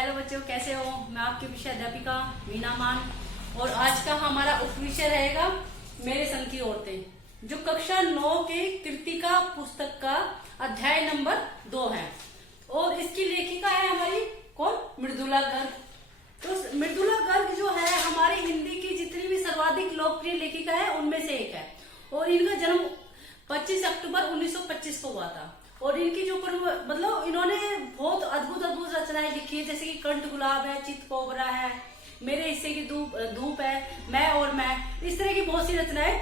Hello बच्चों, कैसे हो। मैं आपकी विषय अध्यापिका मीना मान और आज का हमारा उपविषय रहेगा मेरे संग की औरतें, जो कक्षा 9 के कृतिका पुस्तक का अध्याय नंबर 2 है। और इसकी लेखिका है हमारी कौन? मृदुला गर्ग। तो मृदुला गर्ग जो है हमारी हिंदी की जितनी भी सर्वाधिक लोकप्रिय लेखिका है उनमें से एक है। और इनका जन्म 25 अक्टूबर 1925 को हुआ था। और इनकी जो मतलब इन्होंने बहुत अद्भुत अद्भुत रचनाएं लिखी है, जैसे कि कंठ गुलाब है, चित कोबरा है, मेरे हिस्से की धूप है, मैं और मैं, इस तरह की बहुत सी रचनाएं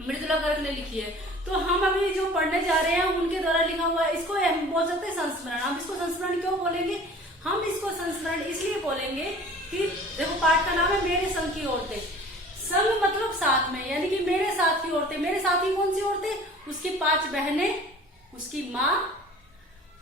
मृदुला गर्ग ने लिखी है। तो हम अभी जो पढ़ने जा रहे हैं उनके द्वारा लिखा हुआ है, इसको हम बोल सकते हैं संस्मरण। हम इसको संस्मरण क्यों बोलेंगे? हम इसको संस्मरण इसलिए बोलेंगे कि देखो पाठ का नाम है मेरे संग की औरतें। संग मतलब साथ में, यानी कि मेरे साथ की औरतें। मेरे साथ की कौन सी औरतें? उसकी 5 बहनें, उसकी माँ,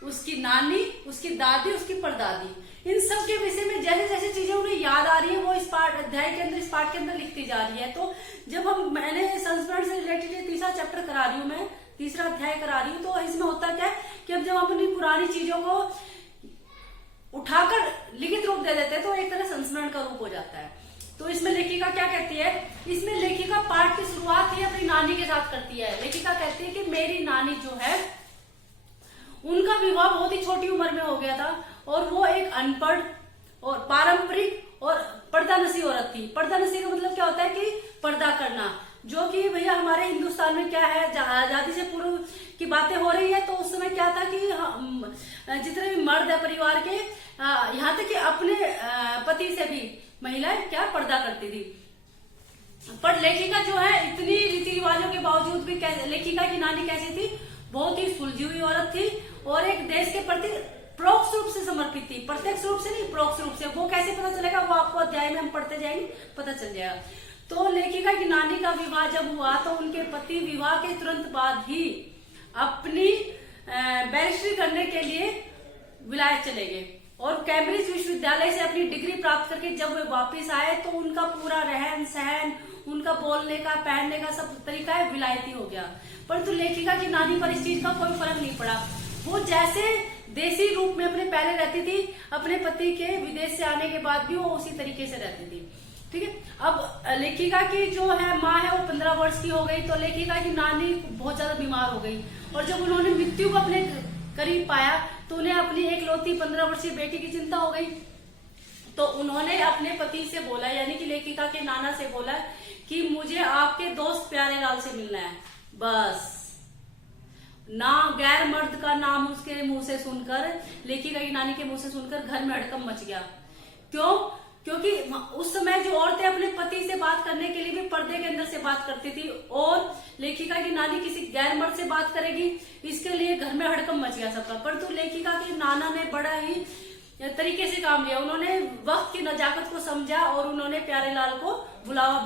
उसकी नानी, उसकी दादी, उसकी परदादी। इन सब के विषय में जैसे जैसे चीजें उन्हें याद आ रही है वो इस पाठ अध्याय के अंदर, इस पाठ के अंदर लिखती जा रही है। तो जब मैंने संस्मरण से रिलेटेड तीसरा चैप्टर करा रही हूँ, मैं तीसरा अध्याय करा रही हूँ, तो इसमें होता क्या है कि अब जब हम अपनी पुरानी चीजों को उठाकर लिखित रूप दे देते हैं तो एक तरह संस्मरण का रूप हो जाता है। तो इसमें लेखिका क्या कहती है? इसमें लेखिका पाठ की शुरुआत ही अपनी नानी के साथ करती है। लेखिका कहती है कि मेरी नानी जो है उनका विवाह बहुत ही छोटी उम्र में हो गया था और वो एक अनपढ़ और पारंपरिक और पर्दानसी औरत थी। पर्दानसी का मतलब क्या होता है कि पर्दा करना, जो कि भैया हमारे हिंदुस्तान में क्या है, आजादी से पूर्व की बातें हो रही है। तो उस समय क्या था कि जितने भी मर्द है परिवार के, यहाँ तक कि अपने पति से भी महिलाएं क्या पर्दा करती थी। पर लेखिका जो है इतनी रीति रिवाजों के बावजूद भी लेखिका की नानी कैसी थी? बहुत ही सुलझी हुई औरत थी और एक देश के प्रति परोक्ष रूप से समर्पित थी। प्रत्यक्ष रूप से नहीं, परोक्ष रूप से। वो कैसे पता चलेगा? वो आपको अध्याय में हम पढ़ते जाएंगे, पता चल जाएगा। तो लेखिका की नानी का विवाह जब हुआ तो उनके पति विवाह के तुरंत बाद ही अपनी बैरिस्ट्री करने के लिए विलायत चले गए और कैम्ब्रिज विश्वविद्यालय से अपनी डिग्री प्राप्त करके जब वे वापस आए तो उनका पूरा रहन सहन, उनका बोलने का, पहनने का सब तरीका है विलायती हो गया। परंतु लेखिका की नानी पर इस चीज का कोई फर्क नहीं पड़ा। वो जैसे देसी रूप में अपने पहले रहती थी, अपने पति के विदेश से आने के बाद भी वो उसी तरीके से रहती थी। ठीक है। अब लेखिका की जो है माँ है वो 15 वर्ष की हो गई, तो लेखिका की नानी बहुत ज्यादा बीमार हो गई और जब उन्होंने मृत्यु को अपने करीब पाया तो उन्हें अपनी एकलौती 15 वर्षीय बेटी की चिंता हो गई। तो उन्होंने अपने पति से बोला, यानी कि लेखिका के नाना से बोला कि मुझे आपके दोस्त प्यारेलाल से मिलना है। बस ना गैर मर्द का नाम उसके मुंह से सुनकर, लेखिका की नानी के मुंह से सुनकर घर में हड़कंप मच गया। क्यों? क्योंकि उस समय जो औरतें अपने पति से बात करने के लिए भी पर्दे के अंदर से बात करती थी और लेखिका की नानी किसी गैर मर्द से बात करेगी, इसके लिए घर में हड़कंप मच गया सबका। परंतु लेखिका के नाना ने बड़ा ही तरीके से काम लिया। उन्होंने वक्त की नजाकत को समझा और उन्होंने प्यारेलाल को बुलावा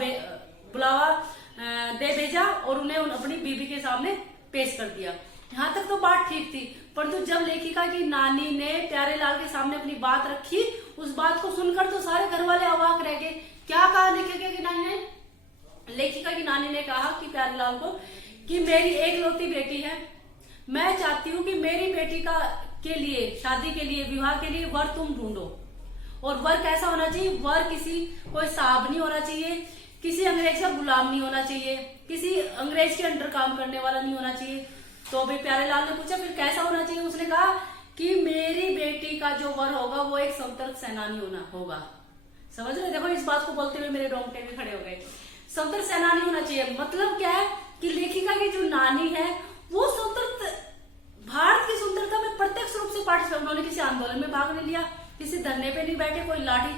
दे भेजा और उन्हें अपनी बीबी के सामने पेश कर दिया। यहाँ तक तो बात ठीक थी, परंतु जब लेखिका की नानी ने प्यारेलाल के सामने अपनी बात रखी, उस बात को सुनकर तो सारे घर वाले अवाक रह गए। क्या कहा लेखिका की नानी ने? लेखिका की नानी ने कहा कि प्यारेलाल को कि मेरी एकलौती बेटी है, मैं चाहती हूँ कि मेरी बेटी के लिए, शादी के लिए, विवाह के लिए वर तुम ढूंढो। और वर कैसा होना चाहिए? वर किसी कोई साहब नहीं होना चाहिए, किसी अंग्रेज का गुलाम नहीं होना चाहिए, किसी अंग्रेज के अंडर काम करने वाला नहीं होना चाहिए। तो अभी प्यारेलाल ने पूछा फिर कैसा होना चाहिए? उसने कहा कि मेरी बेटी का जो वर होगा वो एक सतर्क सेनानी होगा। समझ रहे? देखो इस बात को बोलते हुए मेरे रोंगटे भी खड़े हो गए। सतर्क सेनानी होना चाहिए मतलब क्या है कि लेखिका की जो नानी है वो भारत की स्वतंत्रता में प्रत्यक्ष रूप से पार्टिसिपेट, उन्होंने किसी आंदोलन में भाग नहीं लिया, किसी धरने पे नहीं बैठे, कोई लाठी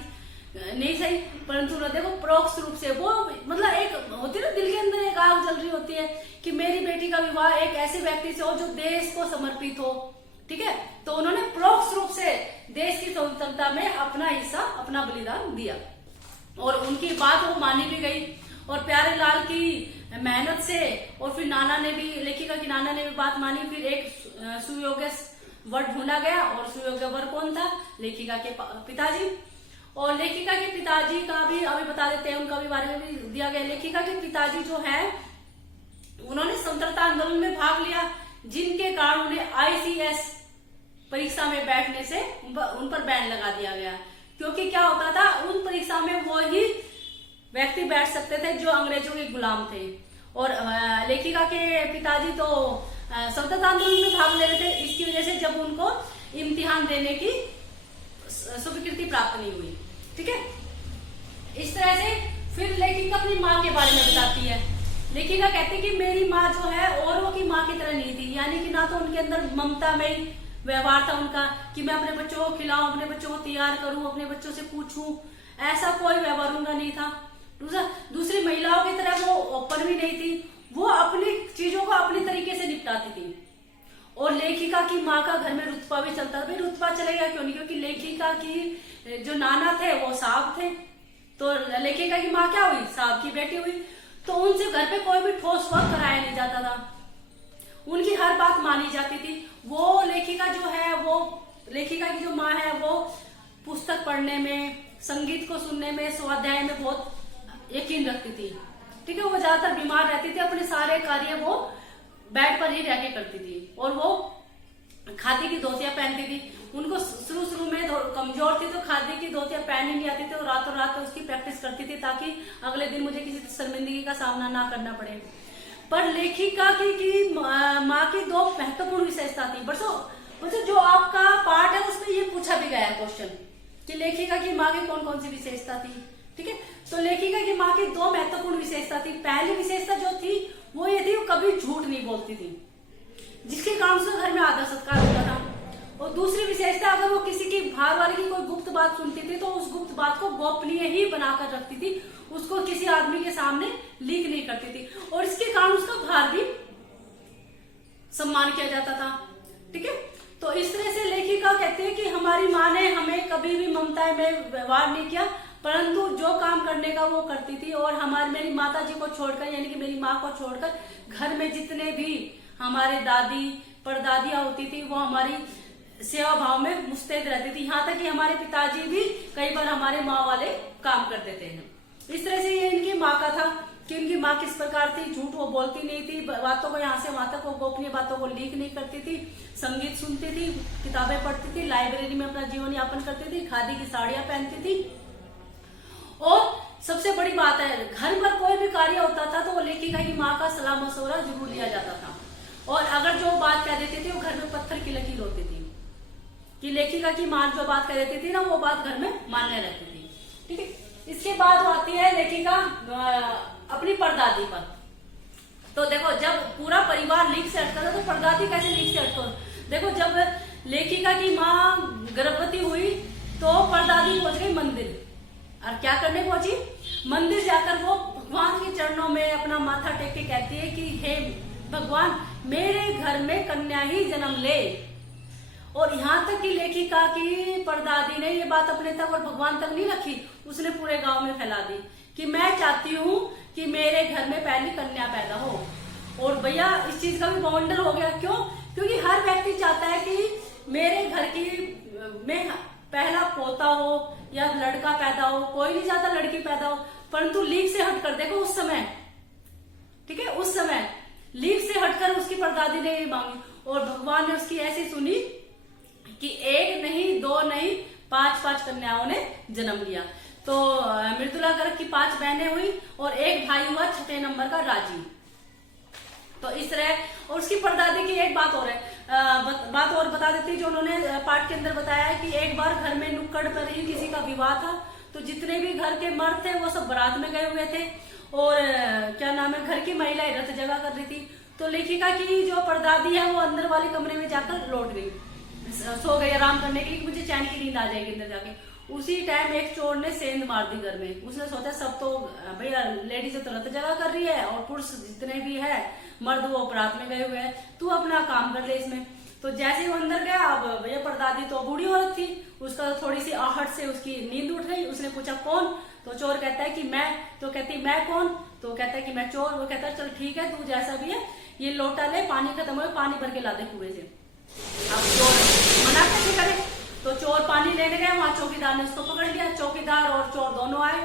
नहीं सही, परंतु देखो परोक्ष रूप से वो मतलब एक होती है ना, दिल के अंदर एक आग जल रही होती है कि मेरी बेटी का विवाह एक ऐसे व्यक्ति से हो जो देश को समर्पित हो। ठीक है। तो उन्होंने परोक्ष रूप से देश की स्वतंत्रता में अपना हिस्सा, अपना बलिदान दिया और उनकी बात वो मानी भी गई। और प्यारेलाल की मेहनत से और फिर नाना ने भी, लेखिका की नाना ने भी बात मानी। फिर एक सुयोग्य वर ढूंढा गया और सुयोग्य वर कौन था? लेखिका के पिताजी। और लेखिका के पिताजी का भी अभी बता देते हैं, उनका भी बारे में भी दिया गया। लेखिका के पिताजी जो है उन्होंने स्वतंत्रता आंदोलन में भाग लिया, जिनके कारण उन्हें ICS परीक्षा में बैठने से उन पर बैन लगा दिया गया। क्योंकि क्या होता था, उन परीक्षा में वो ही व्यक्ति बैठ सकते थे जो अंग्रेजों के गुलाम थे। और लेखिका के पिताजी तो स्वतंत्रता आंदोलन में भाग ले रहे थे, इसकी वजह से जब उनको इम्तिहान देने की स्वीकृति प्राप्त नहीं हुई। ठीक है, इस तरह से फिर लेखिका अपनी माँ के बारे में बताती है। लेखिका कहती है कि मेरी माँ जो है औरों की माँ की तरह नहीं थी, यानी कि ना तो उनके अंदर ममता में व्यवहार था उनका कि मैं अपने बच्चों को खिलाऊं, अपने बच्चों को तैयार करूं, अपने बच्चों से पूछूं, ऐसा कोई व्यवहार उनका नहीं था। दूसरी महिलाओं की तरह वो ओपन भी नहीं थी, वो अपनी चीजों को अपनी तरीके से निपटाती थी। और लेखिका की माँ का घर में रुतबा भी चलता था। रुतबा चलेगा क्यों नहीं, क्योंकि लेखिका की जो नाना थे वो साहब थे, तो लेखिका की माँ क्या हुई, साहब की बेटी हुई। तो उनसे घर पे कोई भी ठोस वर्क कराया नहीं जाता था, उनकी हर बात मानी जाती थी। वो लेखिका जो है, वो लेखिका की जो माँ है वो पुस्तक पढ़ने में, संगीत को सुनने में, स्वाध्याय में बहुत यकीन रखती थी। ठीक है, वो ज्यादातर बीमार रहती थी, अपने सारे कार्य वो बेड पर ही रह के करती थी। और वो खादी की धोतियां पहनती थी। उनको शुरू में कमजोर थी तो खादी की धोतियां पहननी नहीं आती थी, और रातों रात उसकी प्रैक्टिस करती थी ताकि अगले दिन मुझे किसी शर्मिंदगी का सामना ना करना पड़े। पर लेखिका की माँ की दो महत्वपूर्ण विशेषता थी। बच्चों जो आपका पार्ट है उसमें ये पूछा भी गया है क्वेश्चन कि लेखिका की माँ की कौन कौन सी विशेषता थी। ठीक है, तो लेखिका की माँ की दो महत्वपूर्ण विशेषता थी। पहली विशेषता जो थी वो ये थी, वो कभी झूठ नहीं बोलती थी, जिसके कारण उसके घर में आदर सत्कार होता था। और दूसरी विशेषता, अगर वो किसी की बाहर वाले की कोई गुप्त बात सुनती थी तो उस गुप्त बात को गोपनीय ही बनाकर रखती थी, उसको किसी आदमी के सामने लीक नहीं करती थी, और इसके कारण उसका बाहर भी सम्मान किया जाता था। ठीक है, तो इस तरह से लेखिका कहती है कि हमारी माँ ने हमें कभी भी ममता में व्यवहार नहीं किया, परंतु जो काम करने का वो करती थी। और मेरी माता जी को छोड़कर, यानी कि मेरी माँ को छोड़कर घर में जितने भी हमारे दादी परदादियां होती थी वो हमारी सेवा भाव में मुस्तैद रहती थी। यहाँ तक कि हमारे पिताजी भी कई बार हमारे माँ वाले काम कर देते हैं। इस तरह से ये इनकी माँ का था कि इनकी माँ किस प्रकार थी, झूठ वो बोलती नहीं थी, बातों को यहाँ से वहां तक वो गोपनीय बातों को लीक नहीं करती थी, संगीत सुनती थी, किताबें पढ़ती थी, लाइब्रेरी में अपना जीवन यापन करती थी, खादी की साड़ियां पहनती थी। और सबसे बड़ी बात है, घर पर कोई भी कार्य होता था तो वो लेखिका की माँ का सलाह मशवरा जरूर लिया जाता था। और अगर जो बात कह देती थी वो घर में पत्थर की लकीर होती थी कि लेखिका की माँ जो बात कह देती थी ना वो बात घर में मान्य रहती थी। ठीक है, इसके बाद आती है लेखिका अपनी परदादी पर। तो देखो, जब पूरा परिवार लीक से हटता था तो परदादी कैसे लीक से हटता? देखो, जब लेखिका की माँ गर्भवती हुई तो परदादी पहुंच गई मंदिर। और क्या करने पहुंची? मंदिर जाकर वो भगवान के चरणों में अपना माथा टेक के कहती है कि हे भगवान, मेरे घर में कन्या ही जन्म ले। और यहाँ तक कि लेखिका की परदादी ने ये बात अपने तक और भगवान तक नहीं रखी, उसने पूरे गांव में फैला दी कि मैं चाहती हूँ कि मेरे घर में पहली कन्या पैदा हो। और भैया इस चीज का भी बवंडर हो गया। क्यों? क्योंकि हर व्यक्ति चाहता है कि मेरे घर की में पहला पोता हो या लड़का पैदा हो, कोई नहीं चाहता लड़की पैदा हो। परंतु लीक से हटकर देखो उस समय, ठीक है, उस समय लीक से हटकर उसकी परदादी ने ये मांगी और भगवान ने उसकी ऐसी सुनी कि एक नहीं, दो नहीं, 5 कन्याओं ने जन्म लिया। तो मृदुला गर्ग की 5 बहनें हुई और एक भाई हुआ 6 नंबर का राजीव। तो इस तरह, और उसकी परदादी की एक बात और है, बात और बता देती जो उन्होंने पाठ के अंदर बताया है कि एक बार घर में नुक्कड़ पर ही किसी का विवाह था, तो जितने भी घर के मर्द थे वो सब बारात में गए हुए थे और क्या नाम है, घर की महिलाएं रथ जगह कर रही थी। तो लेखिका की जो परदादी है वो अंदर वाले कमरे में जाकर लौट गई, सो गई आराम करने के लिए, मुझे चैन की नींद आ जाएगी अंदर जाके। उसी टाइम एक चोर ने सेंध मार दी घर में। उसने सोचा सब तो भैया लेडीज तो रत जगह कर रही है और पुरुष जितने भी है मर्द वो अपराध में गए हुए हैं, तू अपना काम कर ले इसमें। तो जैसे वो अंदर गया, अब भैया परदादी तो बूढ़ी औरत थी, उसका थोड़ी सी आहट से उसकी नींद उठ गई। उसने पूछा कौन? तो चोर कहता है कि मैं। तो कहती मैं कौन? तो कहता है कि मैं चोर। वो कहता है चल ठीक है, तू जैसा भी है ये लोटा ले, पानी खत्म हो, पानी भर के ला दे कुएं से। अब चोर मना कैसे करे? तो चोर पानी लेने गए, वहां चौकीदार ने उसको पकड़ लिया। चौकीदार और चोर दोनों आए।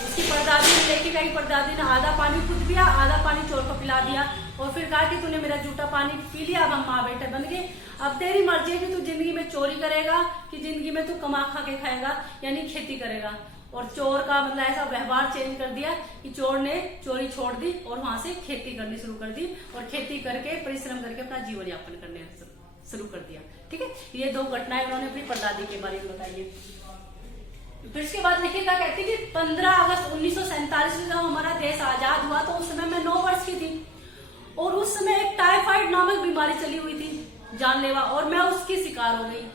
उसकी परदादी ने, लेखिका की परदादी ने आधा पानी खुद पिया, आधा पानी चोर को पिला दिया और फिर कहा कि तूने मेरा जूठा पानी पी लिया, अब हम माँ बेटे बन गए, अब तेरी मर्जी है कि तू जिंदगी में चोरी करेगा कि जिंदगी में तू कमा खा के खाएगा, यानी खेती करेगा। और चोर का मतलब ऐसा व्यवहार चेंज कर दिया कि चोर ने चोरी छोड़ दी और वहां से खेती करनी शुरू कर दी और खेती करके परिश्रम करके अपना जीवन यापन करने शुरू कर दिया। ठीक है, ये 2 घटनाएं उन्होंने अपनी परदादी के बारे में बताई है। फिर इसके बाद लेखिका कहती कि 15 अगस्त 1947 में जब हमारा देश आजाद हुआ तो उस समय मैं 9 वर्ष की थी और उस समय एक टाइफाइड नामक बीमारी चली हुई थी जानलेवा, और मैं उसकी शिकार हो गई।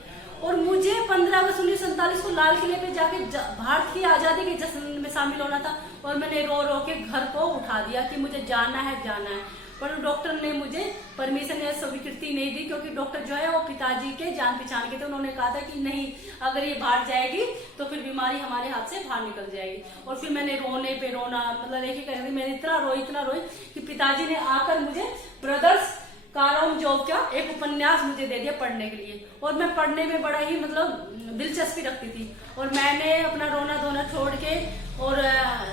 और मुझे 15 अगस्त 1947 को लाल किले पे जाके भारत की आजादी के जश्न में शामिल होना था और मैंने रो रो के घर को उठा दिया कि मुझे जाना है जाना है, पर डॉक्टर ने मुझे परमिशन या स्वीकृति नहीं दी, क्योंकि डॉक्टर जो है वो पिताजी के जान पहचान के थे। उन्होंने कहा था कि नहीं, अगर ये बाहर जाएगी तो फिर बीमारी हमारे हाथ से बाहर निकल जाएगी। और फिर मैंने रोने पे रोना, मतलब देखिए मैंने इतना रोई कि पिताजी ने आकर मुझे ब्रदर्स कारामजोव का एक उपन्यास मुझे दे दिया पढ़ने के लिए, और मैं पढ़ने में बड़ा ही मतलब दिलचस्पी रखती थी। और मैंने अपना रोना धोना छोड़ के और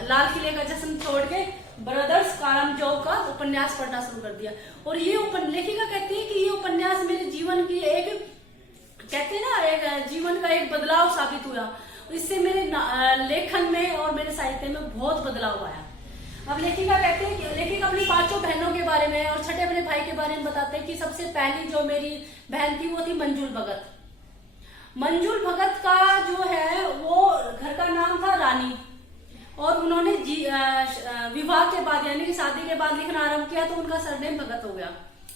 लाल किले का जश्न छोड़ के ब्रदर्स कारामजोव का उपन्यास पढ़ना शुरू कर दिया। और ये लेखिका कहती है कि ये उपन्यास मेरे जीवन की एक, कहते हैं ना, एक जीवन का एक बदलाव साबित हुआ। इससे मेरे लेखन में और मेरे साहित्य में बहुत बदलाव आया। अब लेखिका कहते हैं कि लेखिका अपनी 5 बहनों के बारे में और छठे अपने भाई के बारे में बताते हैं कि सबसे पहली जो मेरी बहन थी वो थी मंजुल भगत। मंजुल भगत का जो है वो घर का नाम था रानी, और उन्होंने विवाह के बाद यानी कि शादी के बाद लिखना आरंभ किया तो उनका सरनेम भगत हो गया।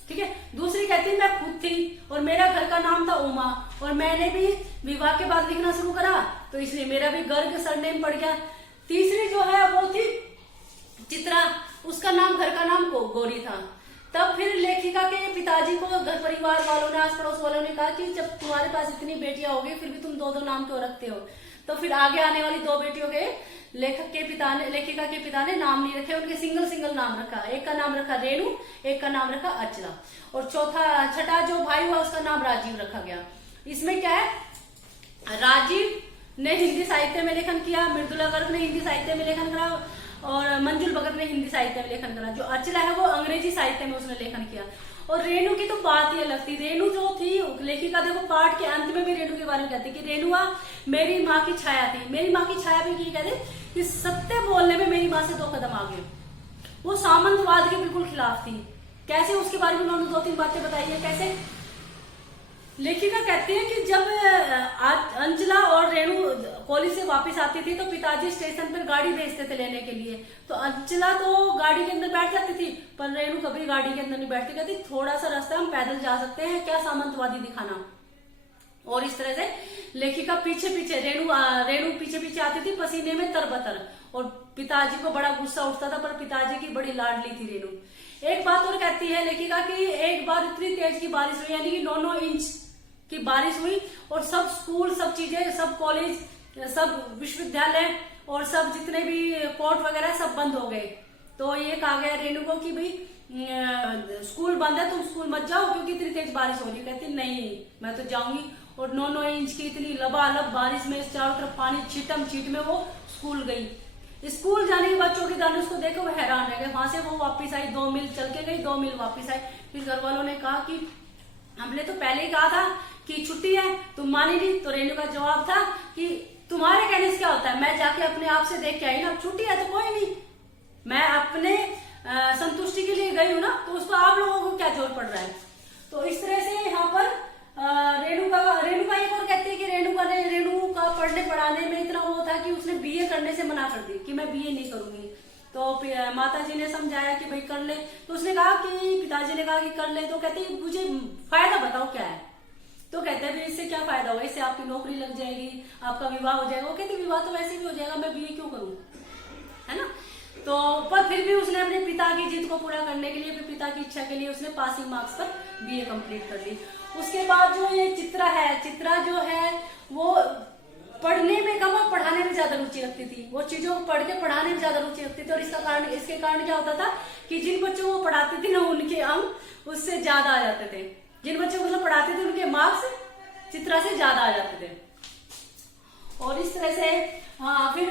ठीक है। दूसरी कहती है मैं खुद थी और मेरा घर का नाम था उमा, और मैंने भी विवाह के बाद लिखना शुरू करा तो इसलिए मेरा भी गर्ग सरनेम पड़ गया। तीसरी जो है वो थी चित्रा, उसका नाम घर का नाम गौरी था। तब फिर लेखिका के पिताजी को घर परिवार वालों ने, आस पड़ोस वालों ने कहा कि जब तुम्हारे पास इतनी बेटियां होगी फिर भी तुम 2-2 नाम क्यों रखते हो। तो फिर आगे आने वाली 2 बेटियों के लेखिका के पिता ने नाम नहीं रखे, उनके सिंगल नाम रखा। एक का नाम रखा रेणु, एक का नाम रखा अर्चना, और छठा जो भाई हुआ उसका नाम राजीव रखा गया। इसमें क्या है, राजीव ने हिंदी साहित्य में लेखन किया, मृदुला गर्ग ने हिंदी साहित्य में लेखन करा और मंजुल भगत ने हिंदी साहित्य में लेखन करा। जो अर्चना है वो अंग्रेजी साहित्य में उसने लेखन किया। और रेणु की तो बात ही अलग थी। रेणु जो थी लेखिका देखो पाठ के अंत में भी रेणु के बारे में कहती कि रेणुआ मेरी माँ की छाया थी। मेरी माँ की छाया भी कहते कि सत्य बोलने में मेरी माँ से 2 कदम आगे। वो सामंतवाद के बिल्कुल खिलाफ थी। कैसे, उसके बारे में उन्होंने 2-3 बातें बताई है। कैसे, लेखिका कहती है कि जब अंजला और रेणु कॉलेज से वापस आती थी तो पिताजी स्टेशन पर गाड़ी भेजते थे लेने के लिए। तो अंजला तो गाड़ी के अंदर बैठ जाती थी पर रेणु कभी गाड़ी के अंदर नहीं बैठती, कहती थोड़ा सा रास्ता हम पैदल जा सकते हैं, क्या सामंतवादी दिखाना। और इस तरह से लेखिका पीछे रेणु पीछे आती थी पसीने में तरबतर, और पिताजी को बड़ा गुस्सा उठता था, पर पिताजी की बड़ी लाडली थी रेणु। एक बात और कहती है लेखिका कि एक बार इतनी तेज की बारिश हुई, यानी कि 9 इंच की बारिश हुई और सब स्कूल, सब चीजें, सब कॉलेज, सब विश्वविद्यालय और सब जितने भी कोर्ट वगैरह सब बंद हो गए। तो ये कहा गया रेणु को कि भाई स्कूल बंद है, तुम स्कूल मत जाओ क्योंकि इतनी तेज बारिश हो रही है। कहती नहीं मैं तो जाऊंगी। और 9 इंच की इतनी लबालब बारिश में चारों तरफ पानी छीटम छीट में वो स्कूल गई। स्कूल जाने के बाद चौकीदार ने उसको देखा, वो हैरान रह गए। वहां से वो वापिस आई, 2 मील चल के गई, 2 मील वापिस आई। फिर घर वालों ने कहा कि हमने तो पहले ही कहा था कि छुट्टी है, तुम मानी नहीं। तो रेणु का जवाब था कि तुम्हारे कहने से क्या होता है, मैं जाके अपने आप से देख के आई ना, छुट्टी है तो कोई नहीं, मैं अपने संतुष्टि के लिए गई हूं ना, तो उसको आप लोगों को क्या जोर पड़ रहा है। तो इस तरह से यहाँ पर रेणु का एक और कहती है कि रेणु का पढ़ने पढ़ाने में इतना वो था कि उसने बीए करने से मना कर दी कि मैं बीए नहीं करूंगी। तो माता जी ने समझाया कि भाई कर ले, तो उसने कहा कि पिताजी ने कहा कि कर ले। तो कहते मुझे फायदा बताओ क्या है। तो कहते हैं इससे क्या फायदा होगा, इससे आपकी नौकरी लग जाएगी, आपका विवाह हो जाएगा। वो कहते विवाह तो वैसे भी हो जाएगा, मैं बीए क्यों करूं, है ना। तो पर फिर भी उसने अपने पिता की जिद को पूरा करने के लिए, अपने पिता की इच्छा के लिए उसने पासिंग मार्क्स पर बीए कंप्लीट कर ली। उसके बाद जो ये चित्रा जो है वो पढ़ने में कम और पढ़ाने में ज्यादा रुचि रखती थी। वो चीजों को पढ़ के पढ़ाने में ज्यादा रुचि रखती थी। और इसके कारण क्या होता था कि जिन बच्चों को पढ़ाती थी ना उनके अंक उससे ज्यादा आ जाते थे। जिन बच्चों को पढ़ाते थे उनके मार्क्स चित्रा से ज्यादा आ जाते थे। और इस तरह से हाँ, फिर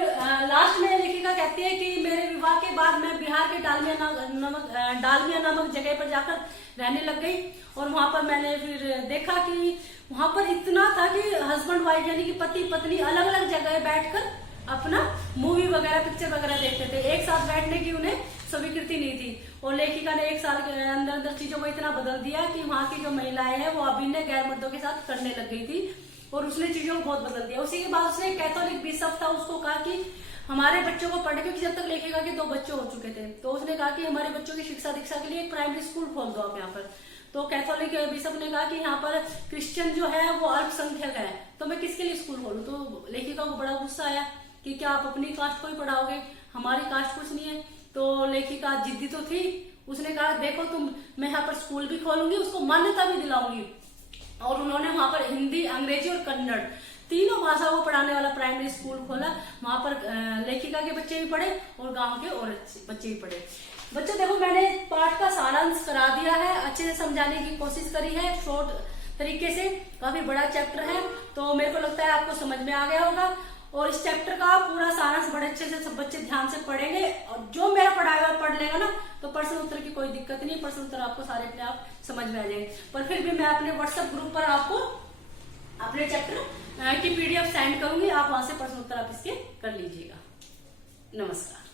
लास्ट में लेखिका कहती है कि मेरे विवाह के बाद मैं बिहार के डालमिया नामक जगह पर जाकर रहने लग गई। और वहां पर मैंने फिर देखा कि वहां पर इतना था कि हस्बैंड वाइफ यानी कि पति पत्नी अलग अलग जगह बैठकर अपना मूवी वगैरह पिक्चर वगैरह देखते थे। एक साथ बैठने की उन्हें स्वीकृति नहीं थी। और लेखिका ने 1 साल के अंदर अंदर चीजों को इतना बदल दिया कि वहां की जो महिलाएं हैं वो अभिनय गैर मर्दों के साथ करने लग गई थी और उसने चीजों को बहुत बदल दिया। उसी के बाद उसने कैथोलिक बिशप था, उसको कहा कि हमारे बच्चों को पढ़ने, क्योंकि जब तक लेखिका के 2 बच्चे हो चुके थे, तो उसने कहा कि हमारे बच्चों की शिक्षा दीक्षा के लिए एक प्राइमरी स्कूल खोल दो आप यहाँ पर। तो कैथोलिक बिशप ने कहा कि यहाँ पर क्रिश्चियन जो है वो अल्पसंख्यक है, तो मैं किसके लिए स्कूल खोलूं। तो लेखिका को बड़ा गुस्सा आया कि क्या आप अपनी कास्ट को ही पढ़ाओगे, हमारी कास्ट कुछ नहीं है। तो लेखिका जिद्दी तो थी, उसने कहा देखो मैं यहाँ पर स्कूल भी खोलूंगी, उसको मान्यता भी दिलाऊंगी। और उन्होंने वहां पर हिंदी, अंग्रेजी और कन्नड़ तीनों भाषा को पढ़ाने वाला प्राइमरी स्कूल खोला। वहां पर लेखिका के बच्चे भी पढ़े और गांव के और बच्चे भी पढ़े। बच्चों देखो, मैंने पाठ का सारांश करा दिया है, अच्छे से समझाने की कोशिश करी है शॉर्ट तरीके से। काफी बड़ा चैप्टर है, तो मेरे को लगता है आपको समझ में आ गया होगा। और इस चैप्टर का पूरा सारांश बड़े अच्छे से सब बच्चे ध्यान से पढ़ेंगे, और जो मेरा पढ़ाया हुआ पढ़ लेगा ना, तो प्रश्न उत्तर की कोई दिक्कत नहीं, प्रश्न उत्तर आपको सारे अपने आप समझ में आ जाएंगे। पर फिर भी मैं अपने व्हाट्सएप ग्रुप पर आपको अपने चैप्टर की PDF सेंड करूंगी, आप वहां से प्रश्न उत्तर आप इसके कर लीजिएगा। नमस्कार।